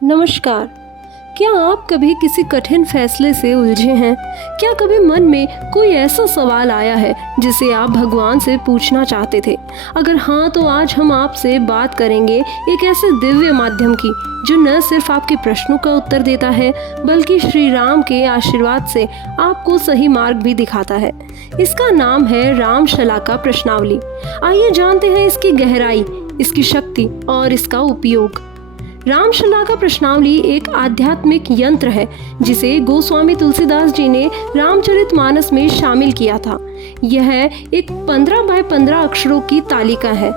नमस्कार। क्या आप कभी किसी कठिन फैसले से उलझे हैं? क्या कभी मन में कोई ऐसा सवाल आया है जिसे आप भगवान से पूछना चाहते थे? अगर हाँ, तो आज हम आपसे बात करेंगे एक ऐसे दिव्य माध्यम की जो न सिर्फ आपके प्रश्नों का उत्तर देता है बल्कि श्री राम के आशीर्वाद से आपको सही मार्ग भी दिखाता है। इसका नाम है रामशलाका प्रश्नावली। आइए जानते हैं इसकी गहराई, इसकी शक्ति और इसका उपयोग। रामशलाका प्रश्नावली एक आध्यात्मिक यंत्र है जिसे गोस्वामी तुलसीदास जी ने रामचरितमानस में शामिल किया था। यह एक 15 बाय 15 अक्षरों की तालिका है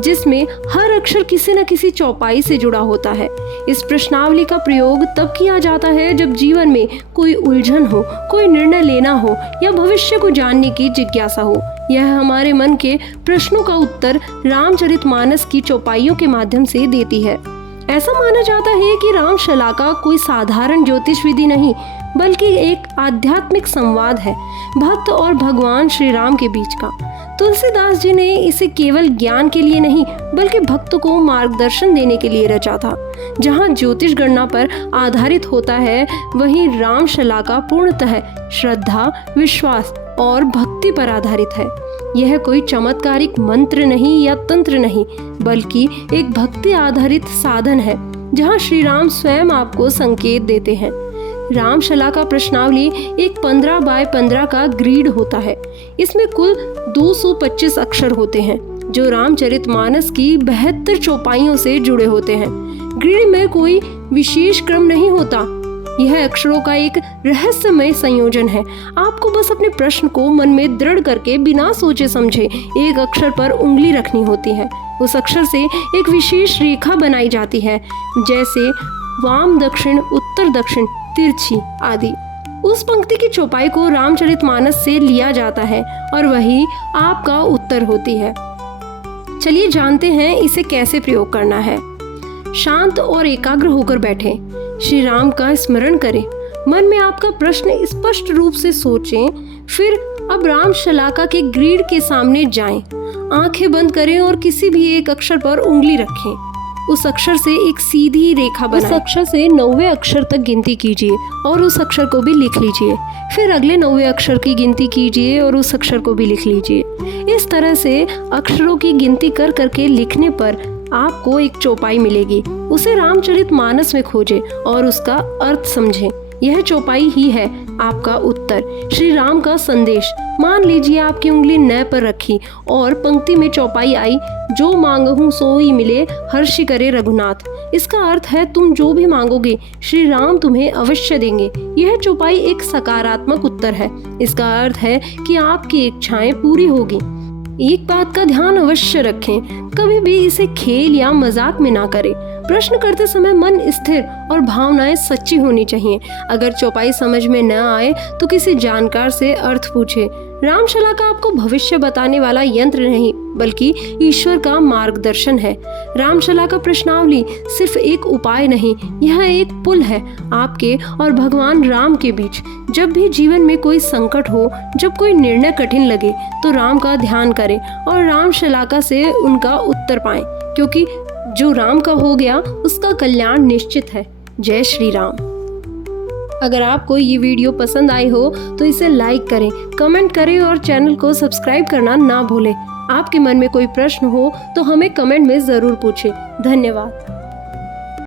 जिसमें हर अक्षर किसी न किसी चौपाई से जुड़ा होता है। इस प्रश्नावली का प्रयोग तब किया जाता है जब जीवन में कोई उलझन हो, कोई निर्णय लेना हो या भविष्य को जानने की जिज्ञासा हो। यह हमारे मन के प्रश्नों का उत्तर रामचरितमानस की चौपाइयों के माध्यम से देती है। ऐसा माना जाता है कि रामशलाका कोई साधारण ज्योतिष विधि नहीं बल्कि एक आध्यात्मिक संवाद है, भक्त और भगवान श्री राम के बीच का। तुलसीदास जी ने इसे केवल ज्ञान के लिए नहीं बल्कि भक्तों को मार्गदर्शन देने के लिए रचा था। जहाँ ज्योतिष गणना पर आधारित होता है, वहीं रामशलाका पूर्णतः श्रद्धा, विश्वास और भक्ति पर आधारित है। यह कोई चमत्कारिक मंत्र नहीं या तंत्र नहीं बल्कि एक भक्ति आधारित साधन है जहाँ श्री राम स्वयं आपको संकेत देते हैं। रामशलाका प्रश्नावली एक 15 बाय 15 का ग्रीड होता है। इसमें कुल 225 अक्षर होते हैं जो रामचरितमानस की 72 चौपाइयों से जुड़े होते हैं। ग्रीड में कोई विशेष क्रम नहीं होता, यह अक्षरों का एक रहस्यमय संयोजन है। आपको बस अपने प्रश्न को मन में दृढ़ करके बिना सोचे समझे एक अक्षर पर उंगली रखनी होती है। उस अक्षर से एक विशेष रेखा बनाई जाती है, जैसे वाम दक्षिण, उत्तर दक्षिण, तिरछी आदि। उस पंक्ति की चौपाई को रामचरितमानस से लिया जाता है और वही आपका उत्तर होती है। चलिए जानते हैं इसे कैसे प्रयोग करना है। शांत और एकाग्र होकर बैठें, श्री राम का स्मरण करें, मन में आपका प्रश्न स्पष्ट रूप से सोचें। फिर अब रामशलाका के ग्रीड के सामने जाएं, आंखें बंद करें और किसी भी एक अक्षर पर उंगली रखें। उस अक्षर से एक सीधी रेखा बनाएं। उस अक्षर से 90 अक्षर तक गिनती कीजिए और उस अक्षर को भी लिख लीजिए। फिर अगले 90 अक्षर की गिनती कीजिए और उस अक्षर को भी लिख लीजिए। इस तरह से अक्षरों की गिनती कर करके लिखने पर आपको एक चौपाई मिलेगी। उसे रामचरितमानस में खोजें और उसका अर्थ समझें। यह चौपाई ही है आपका उत्तर, श्री राम का संदेश। मान लीजिए आपकी उंगली न पर रखी और पंक्ति में चौपाई आई, जो मांगहूँ सो ही मिले, हर्षि करे रघुनाथ। इसका अर्थ है तुम जो भी मांगोगे श्री राम तुम्हें अवश्य देंगे। यह चौपाई एक सकारात्मक उत्तर है। इसका अर्थ है कि आपकी इच्छाएं पूरी होगी। एक बात का ध्यान अवश्य रखें, कभी भी इसे खेल या मजाक में ना करें। प्रश्न करते समय मन स्थिर और भावनाएं सच्ची होनी चाहिए। अगर चौपाई समझ में न आए तो किसी जानकार से अर्थ पूछें। रामशलाका आपको भविष्य बताने वाला यंत्र नहीं बल्कि ईश्वर का मार्गदर्शन है। रामशलाका प्रश्नावली सिर्फ एक उपाय नहीं, यह एक पुल है आपके और भगवान राम के बीच। जब भी जीवन में कोई संकट हो, जब कोई निर्णय कठिन लगे, तो राम का ध्यान करें और रामशलाका से उनका उत्तर पाएं, क्योंकि जो राम का हो गया उसका कल्याण निश्चित है। जय श्री राम। अगर आपको ये वीडियो पसंद आई हो तो इसे लाइक करें, कमेंट करें और चैनल को सब्सक्राइब करना ना भूलें। आपके मन में कोई प्रश्न हो तो हमें कमेंट में ज़रूर पूछें। धन्यवाद।